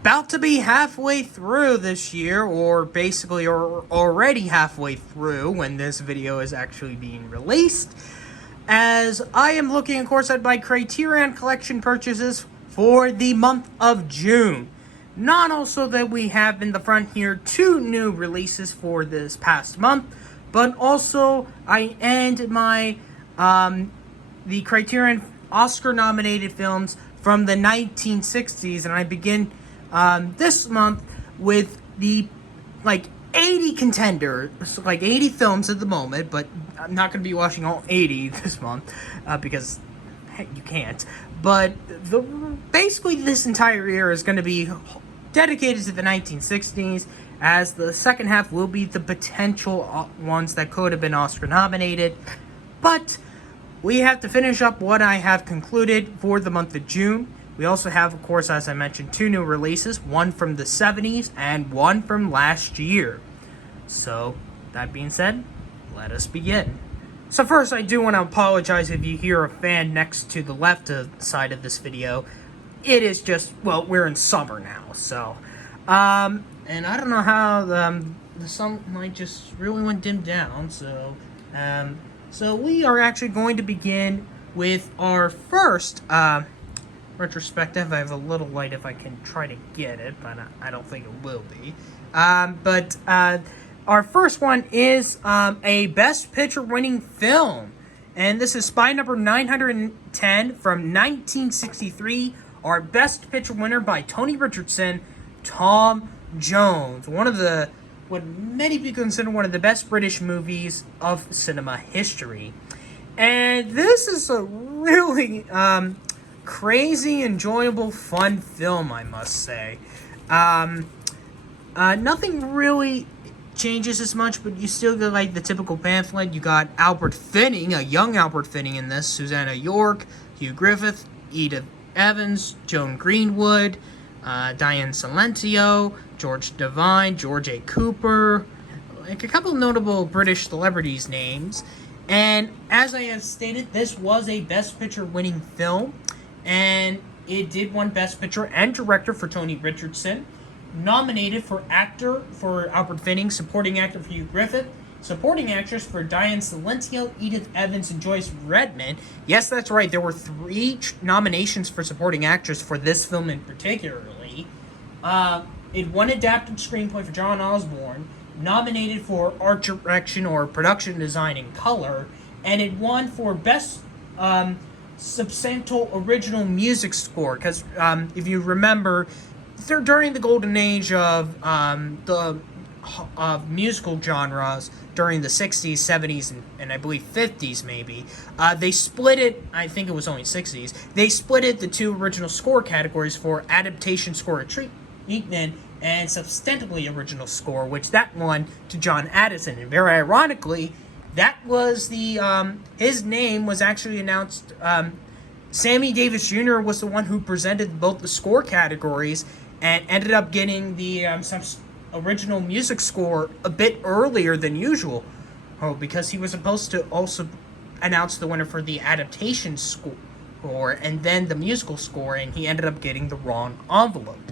about to be halfway through this year, or basically already halfway through when this video is actually being released, as I am looking, of course, at my Criterion Collection purchases for the month of June. Not also that we have in the front here 2 new releases for this past month, but also I end my the Criterion Oscar-nominated films from the 1960s, and I begin this month with the 80 contenders, 80 films at the moment, but I'm not going to be watching all 80 this month because you can't. But basically this entire year is going to be dedicated to the 1960s, as the second half will be the potential ones that could have been Oscar nominated. But we have to finish up what I have concluded for the month of June. We also have, of course, as I mentioned, 2 new releases, one from the 70s and one from last year. So, that being said, let us begin. So first, I do want to apologize if you hear a fan next to the left side of this video. It is just, well, we're in summer now, so. And I don't know how the sunlight just really went dimmed down, so. So we are actually going to begin with our first retrospective. I have a little light if I can try to get it, but I don't think it will be. But our first one is a Best Picture winning film. And this is Spy Number 910 from 1963. Our Best Picture winner by Tony Richardson, Tom Jones. What many people consider one of the best British movies of cinema history. And this is a really crazy, enjoyable, fun film, I must say. Nothing really changes as much, but you still get the typical pamphlet. You got Albert Finney, a young Albert Finney in this, Susanna York, Hugh Griffith, Edith Evans, Joan Greenwood, Diane Salentio, George Devine, George A. Cooper, a couple notable British celebrities' names. And as I have stated, this was a Best Picture winning film, and it did win Best Picture and Director for Tony Richardson, nominated for Actor for Albert Finney, Supporting Actor for Hugh Griffith, Supporting Actress for Diane Salentio, Edith Evans, and Joyce Redman. Yes, that's right, there were 3 nominations for Supporting Actress for this film in particularly. It won Adapted Screenplay for John Osborne, nominated for Art Direction or Production Design and Color, and it won for Best Substantial Original Music Score, because if you remember, during the golden age of musical genres during the 60s, 70s, and I believe 50s maybe, they split it, I think it was only 60s, they split it the 2 original score categories for adaptation score treatment and substantively original score, which that won to John Addison. And very ironically, that was his name was actually announced. Sammy Davis Jr. was the one who presented both the score categories and ended up getting the original music score a bit earlier than usual. Because he was supposed to also announce the winner for the adaptation score and then the musical score, and he ended up getting the wrong envelope.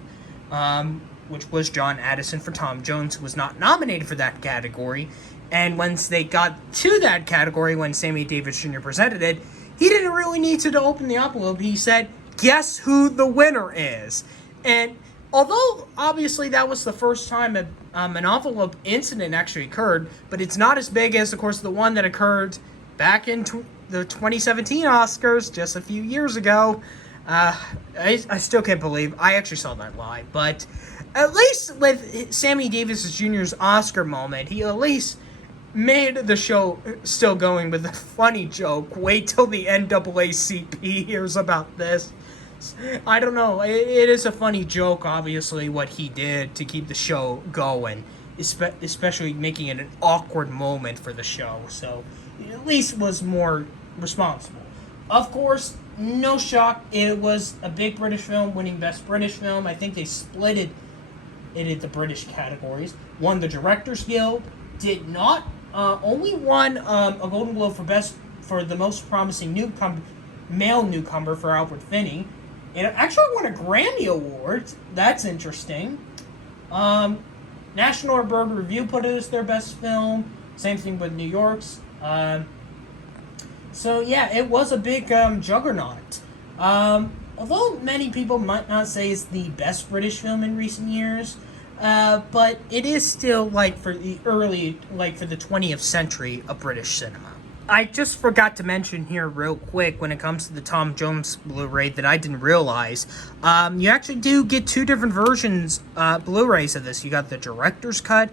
Which was John Addison for Tom Jones, who was not nominated for that category. And once they got to that category, when Sammy Davis Jr. presented it, he didn't really need to open the envelope. He said, "Guess who the winner is?" And although, obviously, that was the first time an envelope incident actually occurred, but it's not as big as, of course, the one that occurred back in the 2017 Oscars, just a few years ago. I still can't believe I actually saw that live, but at least with Sammy Davis Jr.'s Oscar moment, he at least made the show still going with a funny joke. Wait till the NAACP hears about this. I don't know, it is a funny joke, obviously, what he did to keep the show going, especially making it an awkward moment for the show, so it at least was more responsible. Of course, no shock, it was a big British film, winning Best British Film. I think they split it in the British categories. Won the Directors Guild, did not, only won a Golden Globe for the most promising male newcomer for Albert Finney. It actually won a Grammy Award. That's interesting. National Bird Review put it as their best film. Same thing with New York's. So yeah, it was a big juggernaut. Although many people might not say it's the best British film in recent years, but it is still for the 20th century of British cinema. I just forgot to mention here real quick when it comes to the Tom Jones Blu-ray that I didn't realize. You actually do get two different versions, Blu-rays of this. You got the director's cut,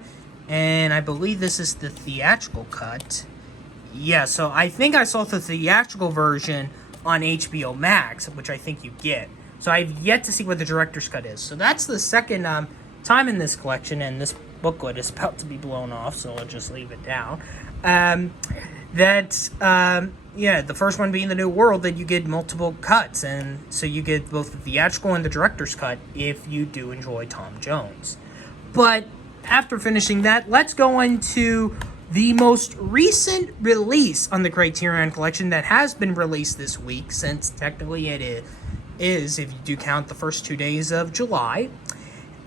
and I believe this is the theatrical cut. Yeah, so I think I saw the theatrical version on HBO Max, which I think you get. So I've yet to see what the director's cut is. So that's the second time in this collection, and this booklet is about to be blown off, so I'll just leave it down. The first one being the New World, that you get multiple cuts, and so you get both the theatrical and the director's cut if you do enjoy Tom Jones. But after finishing that, let's go into the most recent release on the Criterion Collection that has been released this week, since technically it is if you do count the first 2 days of July.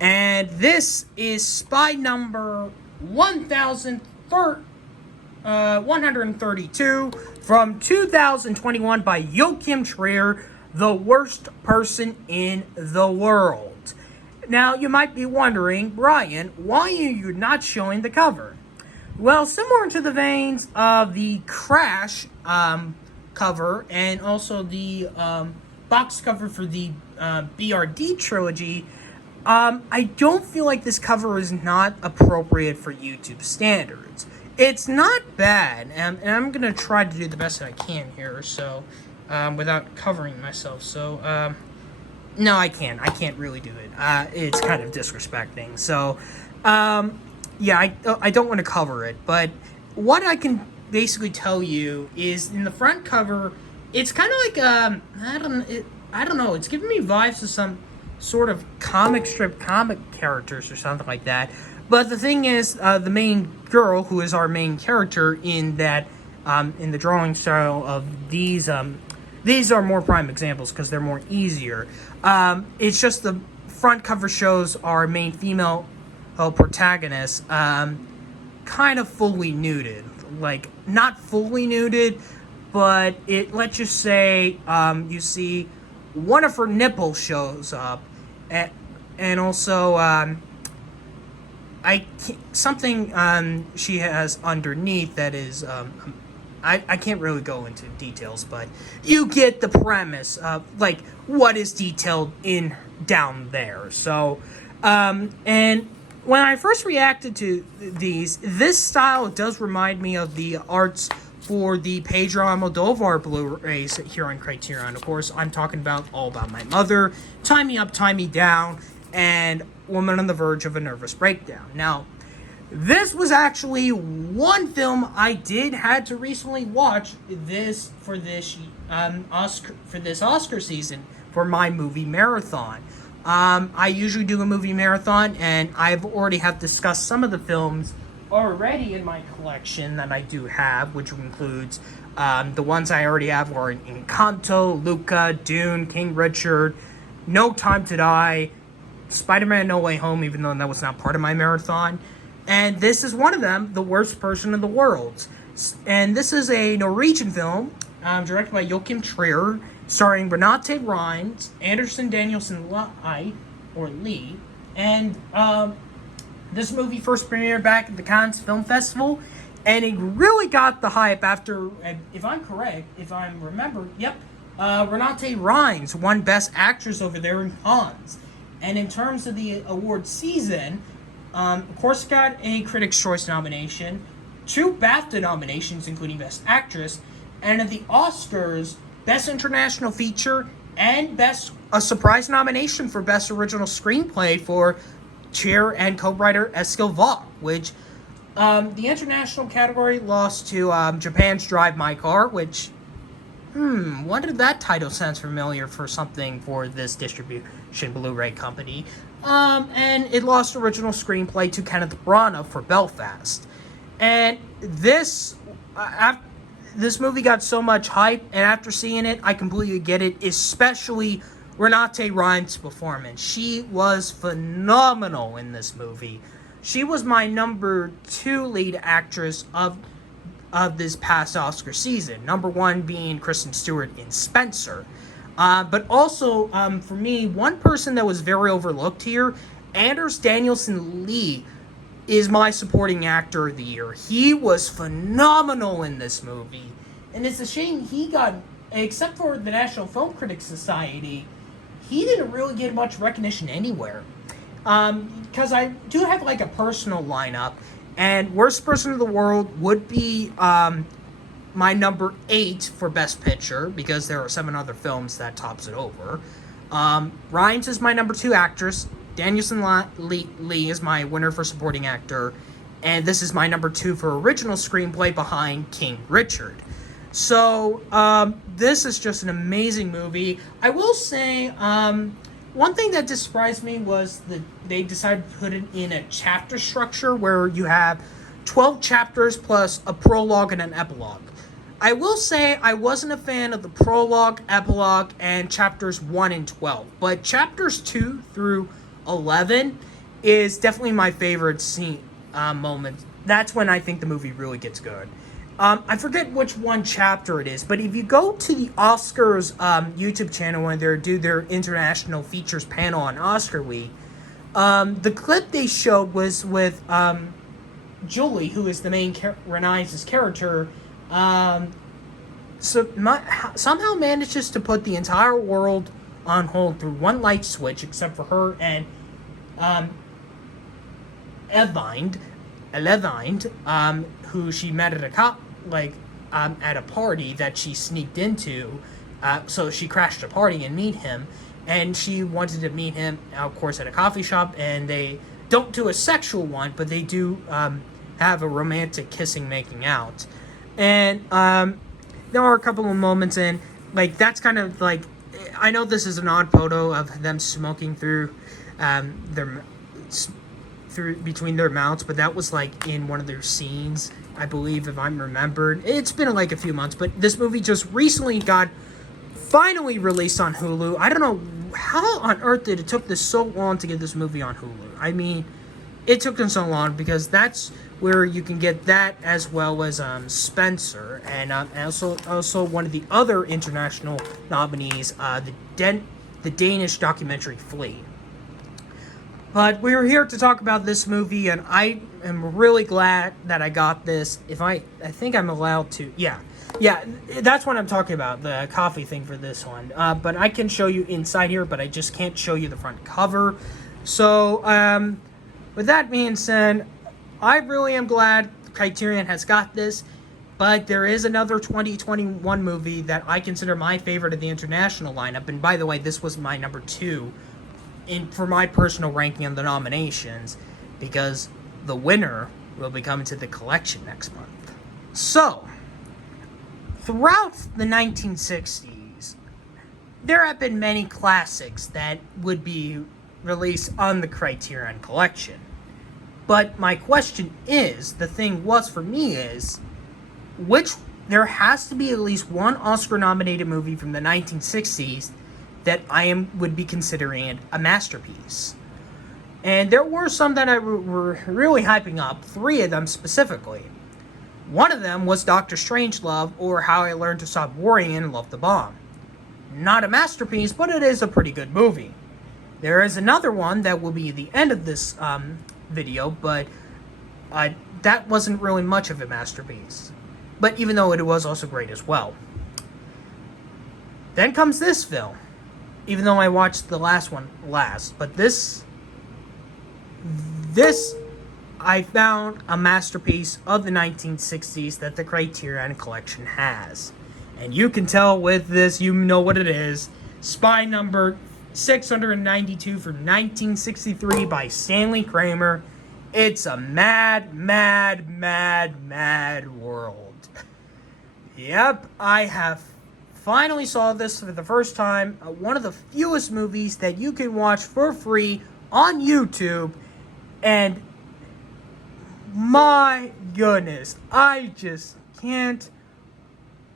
And this is Spy Number 132 from 2021 by Joachim Trier, The Worst Person in the World. Now, you might be wondering, Brian, why are you not showing the cover? Well, similar to the veins of the Crash cover and also the box cover for the BRD trilogy, I don't feel like this cover is not appropriate for YouTube standards. It's not bad, and I'm going to try to do the best that I can here, so, without covering myself. So, no, I can't really do it. It's kind of disrespecting. So, yeah, I don't want to cover it, but what I can basically tell you is in the front cover, it's kind of like, I don't know, it's giving me vibes of some sort of comic characters or something like that. But the thing is, the main girl, who is our main character in that, in the drawing style of these are more prime examples because they're more easier. It's just the front cover shows our main female protagonist kind of fully nuded. Like, not fully nuded, but let's just say you see one of her nipples shows up, and also something she has underneath that is I can't really go into details, but you get the premise of what is detailed in down there. So and when I first reacted to this style does remind me of the arts for the Pedro Almodovar Blu-rays here on Criterion. Of course, I'm talking about All About My Mother, Tie Me Up, Tie Me Down, and Woman on the Verge of a Nervous Breakdown. Now, this was actually one film I had to recently watch for this Oscar season for my movie marathon. I usually do a movie marathon, and I've already discussed some of the films already in my collection that I do have, which includes the ones I already have were Encanto, Luca, Dune, King Richard, No Time to Die, Spider-Man No Way Home, even though that was not part of my marathon. And this is one of them, The Worst Person in the World. And this is a Norwegian film directed by Joachim Trier, starring Renate Reinsve, Anderson Danielsen Lee, and this movie first premiered back at the Cannes Film Festival, and it really got the hype after, if I'm remember, Renate Reinsve won Best Actress over there in Cannes. And in terms of the award season, of course, it got a Critics' Choice nomination, 2 BAFTA nominations, including Best Actress, and at the Oscars, Best International Feature, and a surprise nomination for Best Original Screenplay for Trier and co-writer Eskil Vogt, which the international category lost to Japan's Drive My Car, which, wonder if that title sounds familiar for something for this distribution Blu-ray company. And it lost original screenplay to Kenneth Branagh for Belfast. And this movie got so much hype, and after seeing it, I completely get it, especially Renate Reins's performance. She was phenomenal in this movie. She was my number 2 lead actress of this past Oscar season. Number 1 being Kristen Stewart in Spencer. But also, for me, one person that was very overlooked here, Anders Danielson Lee, is my supporting actor of the year. He was phenomenal in this movie. And it's a shame he got, except for the National Film Critics Society, he didn't really get much recognition anywhere. Because I do have like a personal lineup, and Worst Person in the World would be my number 8 for Best Picture, because there are 7 other films that tops it over. Rhimes is my number 2 actress. Danielson Lee is my winner for supporting actor. And this is my number 2 for original screenplay behind King Richard. So, this is just an amazing movie. I will say, one thing that surprised me was that they decided to put it in a chapter structure where you have 12 chapters plus a prologue and an epilogue. I will say I wasn't a fan of the prologue, epilogue, and chapters 1 and 12. But chapters 2 through 11 is definitely my favorite moment. That's when I think the movie really gets good. I forget which one chapter it is, but if you go to the Oscars YouTube channel when they do their international features panel on Oscar Week, the clip they showed was with Julie, who is the main Renae's character, somehow manages to put the entire world on hold through one light switch, except for her and Evind, who she met at at a party that she sneaked into. So she crashed a party and meet him, and she wanted to meet him, of course, at a coffee shop, and they don't do a sexual one, but they do have a romantic kissing, making out. And there are a couple of moments in, that's kind of I know this is an odd photo of them smoking through between their mouths, but that was in one of their scenes, I believe, if I'm remembered. It's been a few months, but this movie just recently got finally released on Hulu. I don't know how on earth did it took this so long to get this movie on Hulu. I mean, it took them so long because that's where you can get that, as well as Spencer, and also one of the other international nominees, the Danish documentary Flee. But we're here to talk about this movie, and I am really glad that I got this. I think I'm allowed to, yeah, that's what I'm talking about, the coffee thing for this one. But I can show you inside here, but I just can't show you the front cover. So, with that being said, I really am glad Criterion has got this, but there is another 2021 movie that I consider my favorite of the international lineup, and by the way, this was my number 2 for my personal ranking of the nominations, because the winner will be coming to the collection next month. So, throughout the 1960s, there have been many classics that would be released on the Criterion Collection. But my question is, the thing was for me is, there has to be at least one Oscar-nominated movie from the 1960s that would be considering a masterpiece. And there were some that I were really hyping up, 3 of them specifically. One of them was Dr. Strangelove, or How I Learned to Stop Worrying and Love the Bomb. Not a masterpiece, but it is a pretty good movie. There is another one that will be the end of this video, but that wasn't really much of a masterpiece. But even though it was also great as well. Then comes this film. Even though I watched the last one last. But this I found a masterpiece of the 1960s that the Criterion Collection has. And you can tell with this, you know what it is. Spy Number 692 from 1963 by Stanley Kramer. It's a mad, mad, mad, mad world. Yep, I have finally saw this for the first time. One of the fewest movies that you can watch for free on YouTube. And my goodness, I just can't.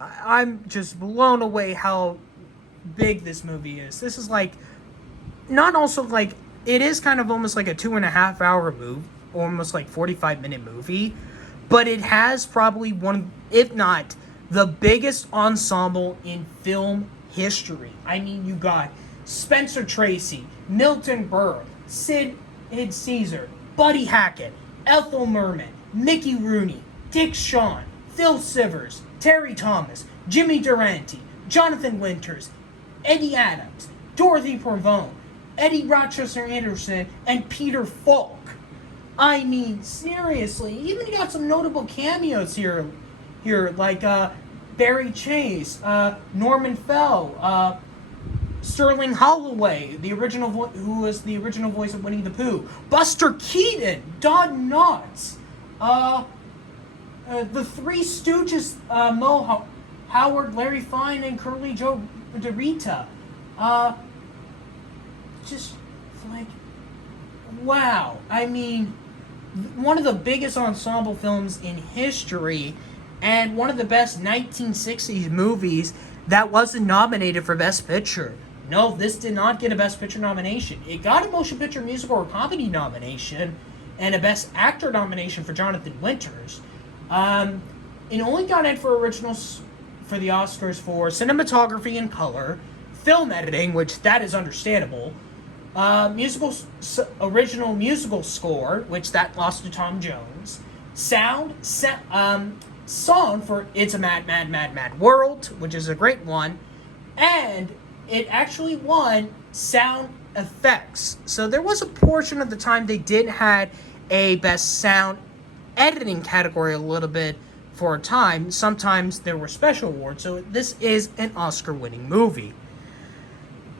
I'm just blown away how big this movie is. This is like, not also like, it is kind of almost like a 2.5 hour movie, almost like 45-minute movie, but it has probably one, if not the biggest ensemble in film history. I mean, you got Spencer Tracy, Milton Berle, Sid Caesar, Buddy Hackett, Ethel Merman, Mickey Rooney, Dick Shawn, Phil Sivers, Terry Thomas, Jimmy Durante, Jonathan Winters, Eddie Adams, Dorothy Provone, Eddie Rochester Anderson, and Peter Falk. I mean, seriously, even got some notable cameos here like Barry Chase, Norman Fell, Sterling Holloway, who was the original voice of Winnie the Pooh, Buster Keaton, Don Knotts, the Three Stooges, Mo Howard, Larry Fine, and Curly Joe DeRita. Just like, wow. I mean, one of the biggest ensemble films in history, and one of the best 1960s movies that wasn't nominated for Best Picture. No, this did not get a Best Picture nomination. It got a Motion Picture Musical or Comedy nomination and a Best Actor nomination for Jonathan Winters. It only got in for originals for the Oscars for cinematography and color, film editing, which that is understandable, original musical score, which that lost to Tom Jones, song for It's a Mad, Mad, Mad, Mad World, which is a great one, and it actually won sound effects. So there was a portion of the time they did had a best sound editing category a little bit for a time. Sometimes there were special awards, so this is an Oscar-winning movie.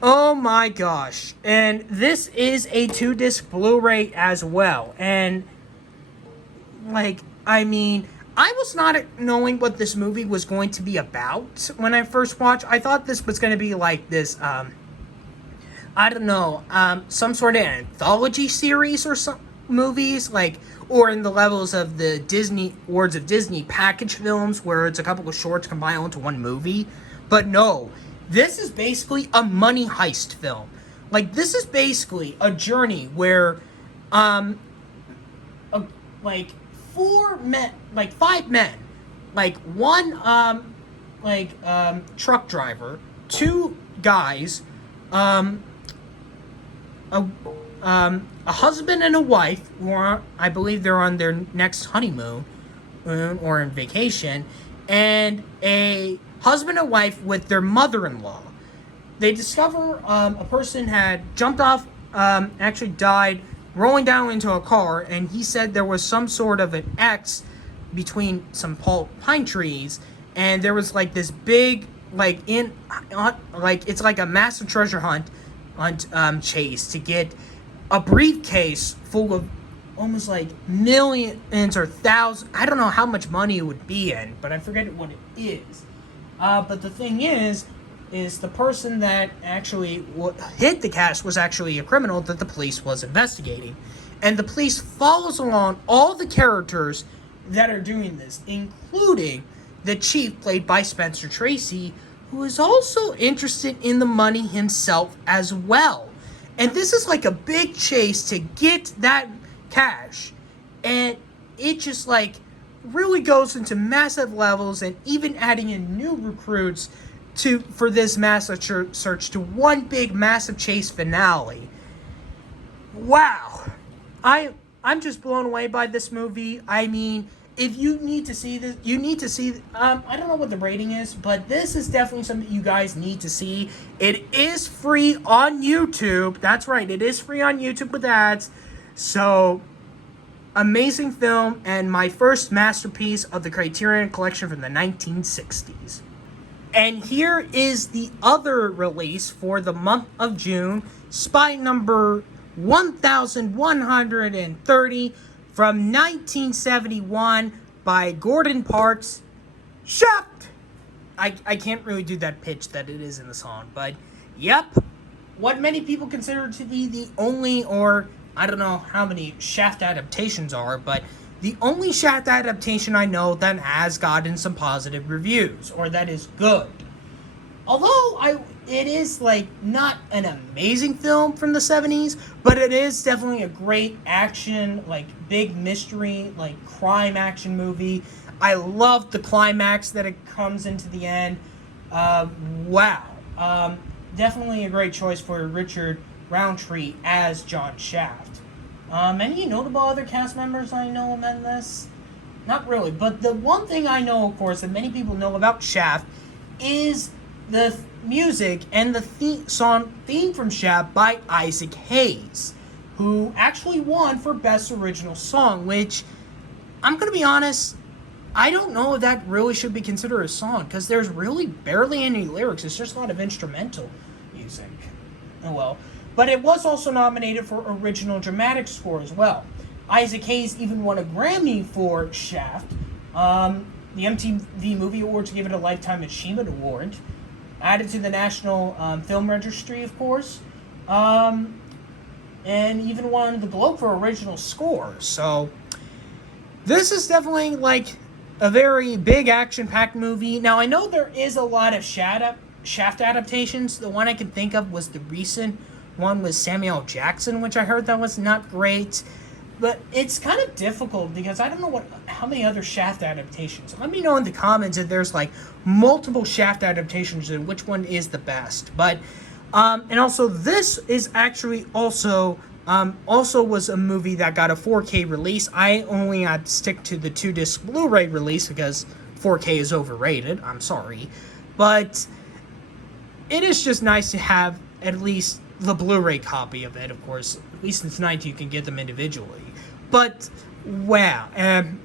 Oh my gosh. And this is a 2-disc Blu-ray as well. And, like, I mean, I was not knowing what this movie was going to be about when I first watched. I thought this was going to be like this, I don't know, some sort of anthology series or some movies, like, or in the levels of the Disney Awards of Disney package films where it's a couple of shorts combined into one movie. But no, this is basically a money heist film. Like, this is basically a journey where, five men, like one, truck driver, two guys, a husband and a wife, or I believe they're on their next honeymoon, or in vacation, and a husband and wife with their mother-in-law. They discover a person had jumped off, actually died, rolling down into a car, and he said there was some sort of an X between some pine trees, and there was like this big, it's like a massive treasure hunt chase to get a briefcase full of almost like millions or thousands. I don't know how much money it would be in, but I forget what it is. But the thing is the person that actually hid the cash was actually a criminal that the police was investigating. And the police follows along all the characters that are doing this, including the chief, played by Spencer Tracy, who is also interested in the money himself as well. And this is like a big chase to get that cash. And it just like really goes into massive levels, and even adding in new recruits for this massive search to one big massive chase finale. Wow. I'm just blown away by this movie. I mean, if you need to see this, you need to see, I don't know what the rating is, but this is definitely something you guys need to see. It is free on YouTube. That's right, it is free on YouTube with ads. So, amazing film, and my first masterpiece of the Criterion Collection from the 1960s. And here is the other release for the month of June, Spy number 1130 from 1971 by Gordon Parks. Shaft! I can't really do that pitch that it is in the song, but yep. What many people consider to be the only, or I don't know how many Shaft adaptations are, but the only Shaft adaptation I know that has gotten some positive reviews, or that is good. Although it is, like, not an amazing film from the 70s, but it is definitely a great action, like, big mystery, like, crime action movie. I love the climax that it comes into the end. Wow. Definitely a great choice for Richard Roundtree as John Shaft. Any notable other cast members I know in this? Not really, but the one thing I know, of course, that many people know about Shaft is the music and the theme from Shaft by Isaac Hayes, who actually won for Best Original Song, which, I'm going to be honest, I don't know if that really should be considered a song, because there's really barely any lyrics. It's just a lot of instrumental music. Oh well. But it was also nominated for Original Dramatic Score as well. Isaac Hayes even won a Grammy for Shaft. The MTV Movie Awards gave it a Lifetime Achievement Award. Added to the National Film Registry, of course. And even won the Globe for Original Score. So, this is definitely, like, a very big action-packed movie. Now, I know there is a lot of Shaft adaptations. The one I can think of was the recent one with Samuel Jackson, which I heard that was not great. But it's kind of difficult because I don't know how many other Shaft adaptations. Let me know in the comments if there's, like, multiple Shaft adaptations and which one is the best. But and also this is actually also was a movie that got a 4K release. I only had to stick to the 2-disc Blu-ray release because 4K is overrated. I'm sorry, but it is just nice to have at least the Blu-ray copy of it. Of course, at least since 90 you can get them individually. But wow, and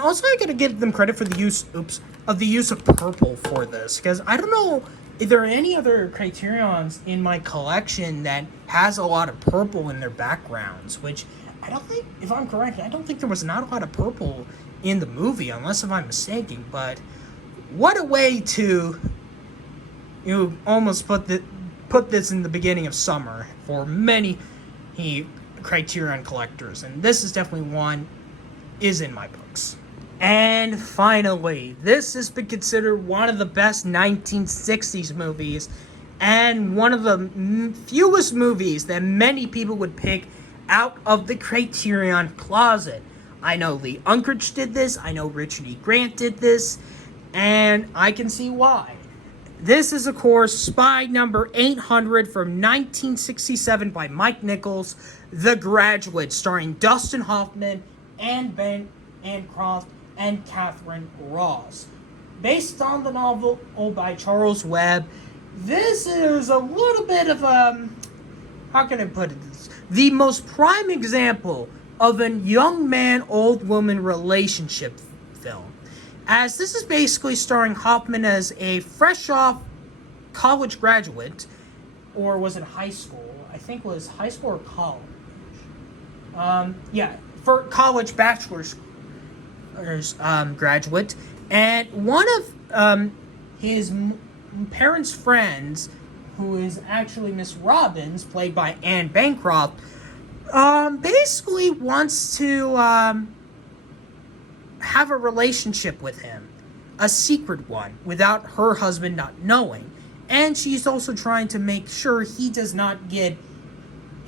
also I gotta give them credit for the use of purple for this, because I don't know if there are any other Criterions in my collection that has a lot of purple in their backgrounds, which I don't think, if I'm correct, I don't think there was not a lot of purple in the movie, unless if I'm mistaken. But what a way to almost put this in the beginning of summer for many Criterion collectors, and this is definitely one is in my books. And finally, this has been considered one of the best 1960s movies, and one of the fewest movies that many people would pick out of the Criterion closet. I know Lee Unkrich did this, I know Richard E. Grant did this, and I can see why. This is, of course, Spy Number 800 from 1967 by Mike Nichols, The Graduate, starring Dustin Hoffman and Ben Ancroft and Catherine Ross. Based on the novel by Charles Webb, this is a little bit of how can I put it? The most prime example of a young man, old woman relationship film. As this is basically starring Hoffman as a fresh off college graduate, or was it high school? I think it was high school or college. For college bachelor's graduate, and one of his parents' friends, who is actually Miss Robbins, played by Anne Bancroft, basically wants to have a relationship with him, a secret one, without her husband not knowing. And she's also trying to make sure he does not get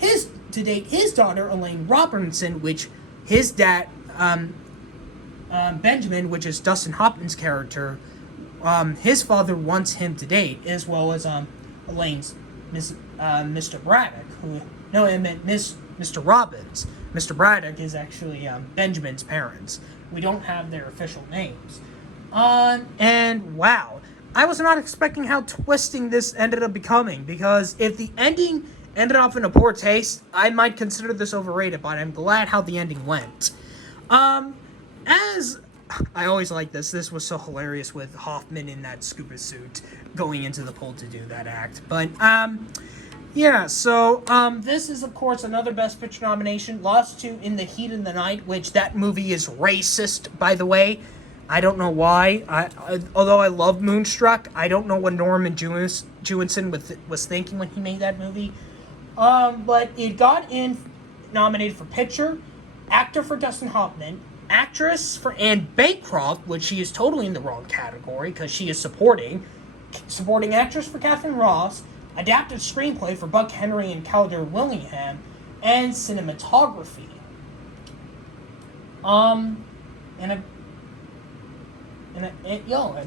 to date his daughter, Elaine Robinson, which his dad, Benjamin, which is Dustin Hoffman's character, his father wants him to date, as well as Elaine's Mr. Braddock, I meant Mr. Robbins. Mr. Braddock is actually Benjamin's parents. We don't have their official names. And wow, I was not expecting how twisting this ended up becoming, because if the ending ended up in a poor taste, I might consider this overrated, but I'm glad how the ending went. As I always like this was so hilarious with Hoffman in that scuba suit going into the pool to do that act. But yeah, so this is of course another Best Picture nomination, lost to In the Heat of the Night, which that movie is racist, by the way. I don't know why. Although I love Moonstruck, I don't know what Norman Jewison was thinking when he made that movie. But it got nominated for Picture, Actor for Dustin Hoffman, Actress for Anne Bancroft, which she is totally in the wrong category because she is supporting, supporting actress for Catherine Ross, adapted screenplay for Buck Henry and Calder Willingham, and cinematography.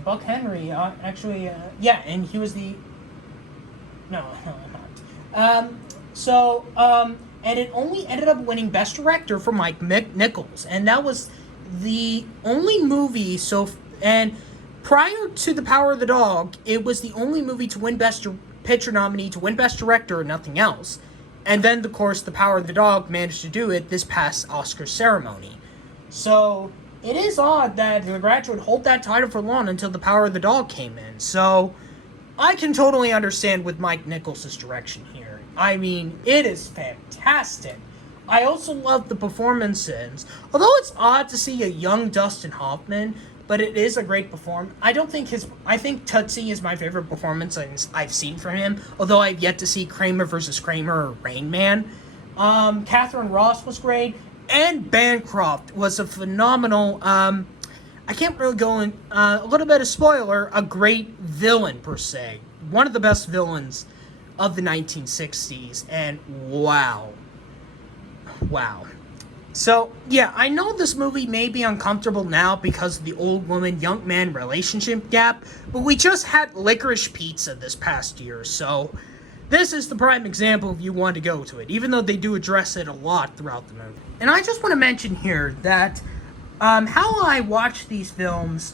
Buck Henry, and he was the... No, I'm not. And it only ended up winning Best Director for Mike Nichols, and that was the only movie, and prior to The Power of the Dog, it was the only movie to win Best Picture nominee, to win Best Director, and nothing else. And then, of course, The Power of the Dog managed to do it this past Oscar ceremony. So, it is odd that The Graduate hold that title for long until The Power of the Dog came in. So, I can totally understand with Mike Nichols' direction here. I mean, it is fantastic. I also love the performances. Although it's odd to see a young Dustin Hoffman, but it is a great performance. I think Tootsie is my favorite performance I've seen from him, although I've yet to see Kramer vs. Kramer or Rain Man. Catherine Ross was great, and Bancroft was a phenomenal, I can't really go in, a little bit of spoiler, a great villain, per se. One of the best villains of the 1960s, and wow. So, yeah, I know this movie may be uncomfortable now because of the old woman, young man relationship gap, but we just had Licorice Pizza this past year, so this is the prime example if you want to go to it, even though they do address it a lot throughout the movie. And I just want to mention here that how I watch these films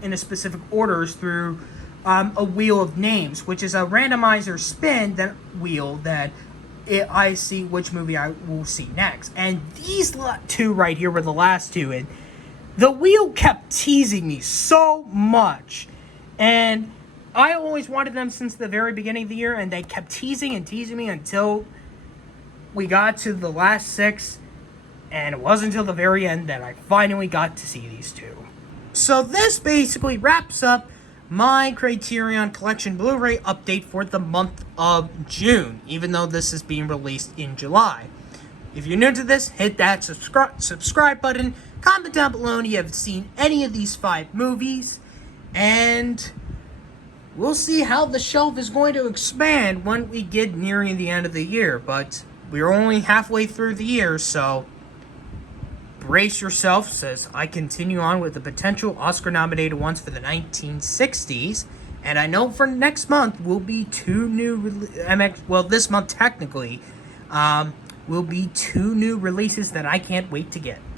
in a specific orders through a wheel of names, which is a randomizer spin wheel that I see which movie I will see next. And these two right here were the last two, and the wheel kept teasing me so much. And I always wanted them since the very beginning of the year, and they kept teasing me until we got to the last 6, and it wasn't until the very end that I finally got to see these two. So this basically wraps up my Criterion Collection Blu-ray update for the month of June, even though this is being released in July. If you're new to this, hit that subscribe button, comment down below if you have seen any of these 5 movies, and we'll see how the shelf is going to expand when we get nearing the end of the year, but we're only halfway through the year, so brace yourself as I continue on with the potential Oscar-nominated ones for the 1960s. And I know for next month will be 2 new... this month technically will be 2 new releases that I can't wait to get.